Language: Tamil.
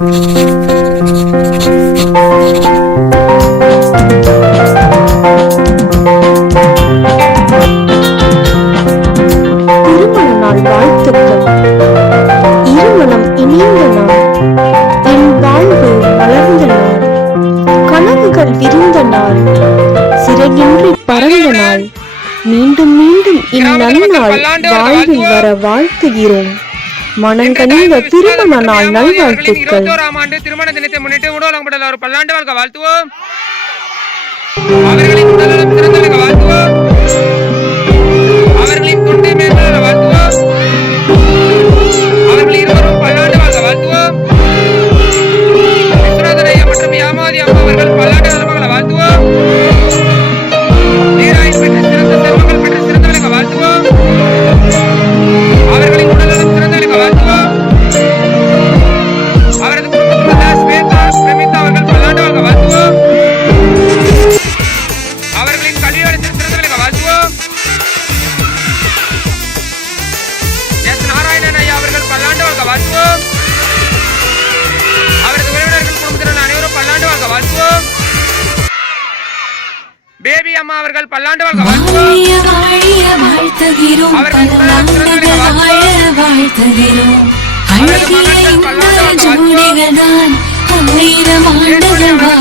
நாள் வாழ்த்துக்கள். இருமணம் இணைந்த நாள், என் வாழ்வு மலர்ந்த நாள், கனவுகள் விரிந்த நாள், சிறகின்றி பறந்த நாள், மீண்டும் மீண்டும் இந்நன்னாள் வாழ்வில் வர வாழ்த்துகிறோம். மனங்கனிந்த திருமண நாள் நல்வாழ்த்துக்கள். 21ஆம் ஆண்டு திருமண தினத்தை முன்னிட்டு உடலங்கப்பட்ட ஒரு பல்லாண்டு வாழ்க்கை வாழ்த்துவோம். அவர்களின் உடல்நலம் சிறந்த வாழ்த்துவோம். அவர்களின் தொண்டை மேம்பட வாழ்த்துவோம். அவர்கள் இருவரும் பல்லாண்டு வாழ்க்கை வாழ்த்துவோம். விஸ்வநாதனையா மற்றும் யாமாதி அம்மா அவர்கள் பல்லாண்டு நலமகளை வாழ்த்துவோம். நீராய் பெற்று சிறந்த செல்வங்கள் பெற்று சிறந்தவர்களை வாழ்த்துவோம். அவர்களின் உடல்நலம் சிறந்தவர்களை வாழ்த்துவோம். அவரது குடும்பத்தில் ஸ்வேதா பிரமிதா அவர்கள் பல்லாண்டு வாழ்க்கை வாழ்த்துவோம். அவர்களின் கல்வியாளத்தில் சிறந்தவர்களை வாழ்த்துவோம். எஸ் நாராயணன் ஐயா அவர்கள் பல்லாண்டு வாழ்க்கை வாழ்த்துவோம். அவரது உறவினர்கள் குடும்பத்தினர் அனைவரும் பல்லாண்டு வாழ்க்கை வாழ்த்துவோம். பேபி அம்மா அவர்கள் பல்லாண்டு வாழ்க்கை வாழ்த்துவோம். அவர்கள் சிறந்தவர்களை வாழ்த்துவோம். அவரது மகன்கள் பல்லாண்டு வாழ்க்கை வாழ்த்துவோம்.